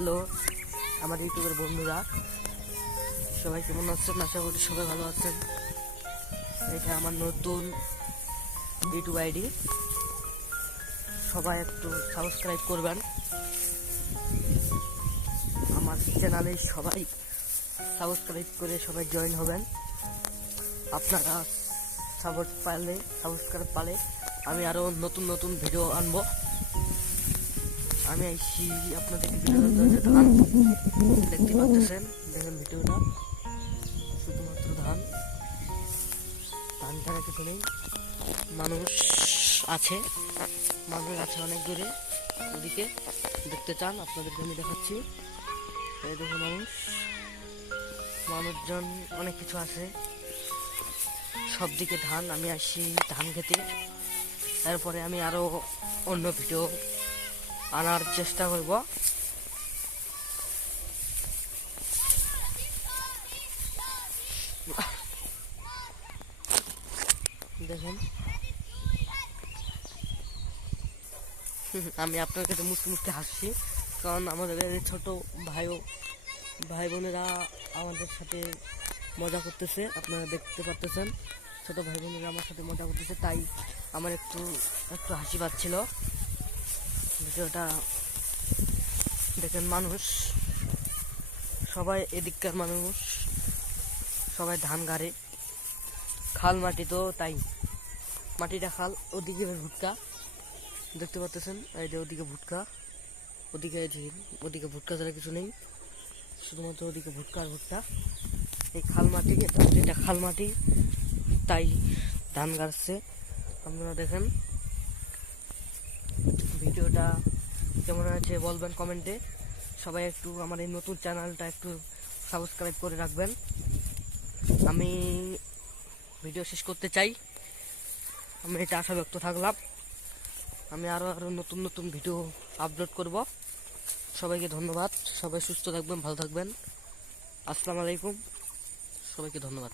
Hello আমার ইউটিউবের বন্ধুরা, সবাই কেমন আছেন? আশা করি সবাই ভালো আছেন। এটা আমার নতুন ইউটিউব আইডি, সবাই একটু সাবস্ক্রাইব করবেন। আমার চ্যানেলে সবাই সাবস্ক্রাইব করে সবাই জয়েন হবেন। আপনারা সাবস্ক্রাইব পালে আমি আরও নতুন নতুন ভিডিও আনবো। আমি আইসি আপনাদের ধান দেখতে পাচ্ছেন, দেখেন ভিডিওটা শুধুমাত্র ধান ছাড়া কিছু নেই। মানুষ আছে অনেক দূরে, ওদিকে দেখতে চান আপনাদেরকে আমি দেখাচ্ছি। এই দেখে মানুষজন অনেক কিছু আছে, সব দিকে ধান। আমি আসি ধান খেতে, তারপরে আমি আরো অন্য ভিডিও আনার চেষ্টা করব। দেখুন আমি আপনার কাছে মুছতে হাসছি, কারণ আমাদের ছোট ভাই বোনেরা আমাদের সাথে মজা করতেছে। আপনারা দেখতে পাচ্ছেন ছোট ভাই বোনেরা আমার সাথে মজা করতেছে, তাই আমার একটু হাসি পাচ্ছিল। ভিডিওটা দেখেন, সবাই এদিককার মানুষ সবাই ধান গাড়ে, খাল মাটি তো, তাই মাটিটা খাল। ওদিকে ভুট্টা দেখতে পাচ্ছেন, এই যে ওদিকে ভুট্টা, ওদিকে ভুট্টা ছাড়া কিছু নেই, শুধুমাত্র ওদিকে ভুট্টা আর ভুট্টা। এই খাল মাটি, এটা খাল মাটি, তাই ধান গাড়ছে। আপনারা দেখেন ভিডিওটা কেমন হয়েছে বলবেন কমেন্টে। সবাই একটু আমার এই নতুন চ্যানেলটা একটু সাবস্ক্রাইব করে রাখবেন। আমি ভিডিও শেষ করতে চাই, আমি এটা আশা ব্যক্ত থাকলাম। আমি আরো নতুন নতুন ভিডিও আপলোড করব। সবাইকে ধন্যবাদ, সবাই সুস্থ থাকবেন, ভালো থাকবেন। আসসালামু আলাইকুম, সবাইকে ধন্যবাদ।